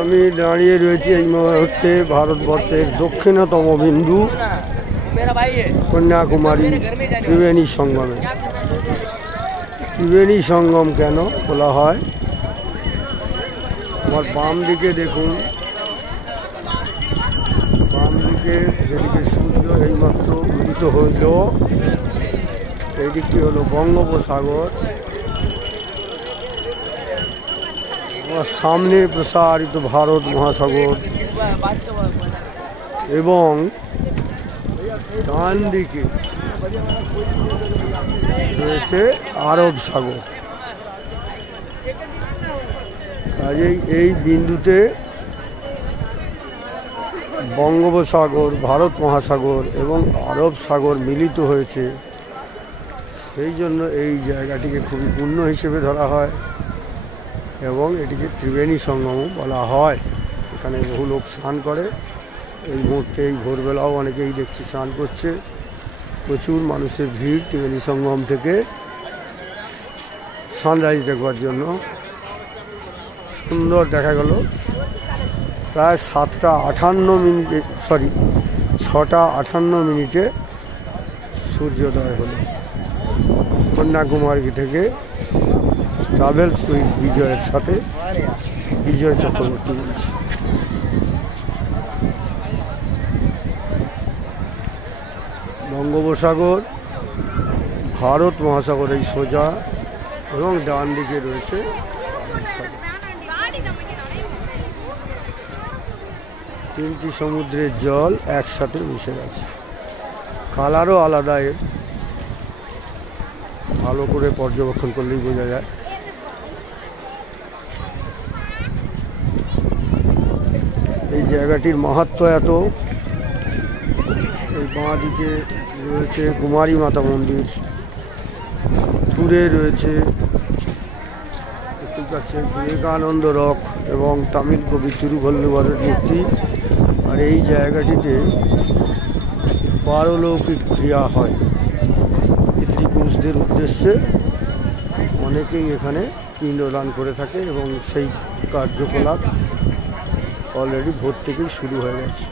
আমি দাঁড়িয়ে রয়েছি এই মুহূর্তে ভারতবর্ষের দক্ষিণতম বিন্দু কন্যাকুমারী ত্রিবেণী সঙ্গমে। ত্রিবেণী সঙ্গম কেন বলা হয়? আমার বাম দিকে দেখুন, বাম দিকে যেদিকে সূর্য এইমাত্র উদিত হইল, এই দিকটি হলো বঙ্গোপসাগর। আমার সামনে প্রসারিত ভারত মহাসাগর এবং ডান দিকে রয়েছে আরব সাগর। কাজেই এই বিন্দুতে বঙ্গোপসাগর, ভারত মহাসাগর এবং আরব সাগর মিলিত হয়েছে। সেই জন্য এই জায়গাটিকে খুবই পূর্ণ হিসেবে ধরা হয় এবং এটিকে ত্রিবেণী সঙ্গমও বলা হয়। এখানে বহু লোক স্নান করে। এই মুহূর্তে এই ভোরবেলাও অনেকেই দেখছি স্নান করছে। প্রচুর মানুষের ভিড় ত্রিবেণী সঙ্গম থেকে সানরাইজ দেখবার জন্য। সুন্দর দেখা গেল। প্রায় 6টা 58 মিনিটে সূর্যোদয় হলো। কন্যাকুমারী থেকে ট্রাভেলস উইথ বিজয়ের সাথে বিজয় চক্রবর্তী বলছি। বঙ্গোপসাগর, ভারত মহাসাগর এই সোজা এবং ডান দিকে রয়েছে তিনটি সমুদ্রের জল একসাথে মিশে গেছে। কালারও আলাদা, এর ভালো করে পর্যবেক্ষণ করলেই বোঝা যায়। এই জায়গাটির মাহাত্ম্য এত। এই বাঁ দিকে রয়েছে কুমারী মাতা মন্দির, দূরে রয়েছে বিবেকানন্দ রক এবং তামিল কবি তিরুভল্লুভারের মূর্তি। আর এই জায়গাটিতে পারলৌকিক ক্রিয়া হয়। পিতৃপুরুষদের উদ্দেশ্যে অনেকেই এখানে পিণ্ডদান করে থাকে এবং সেই কার্যকলাপ অলরেডি ভোর থেকেই শুরু হয়ে গেছে।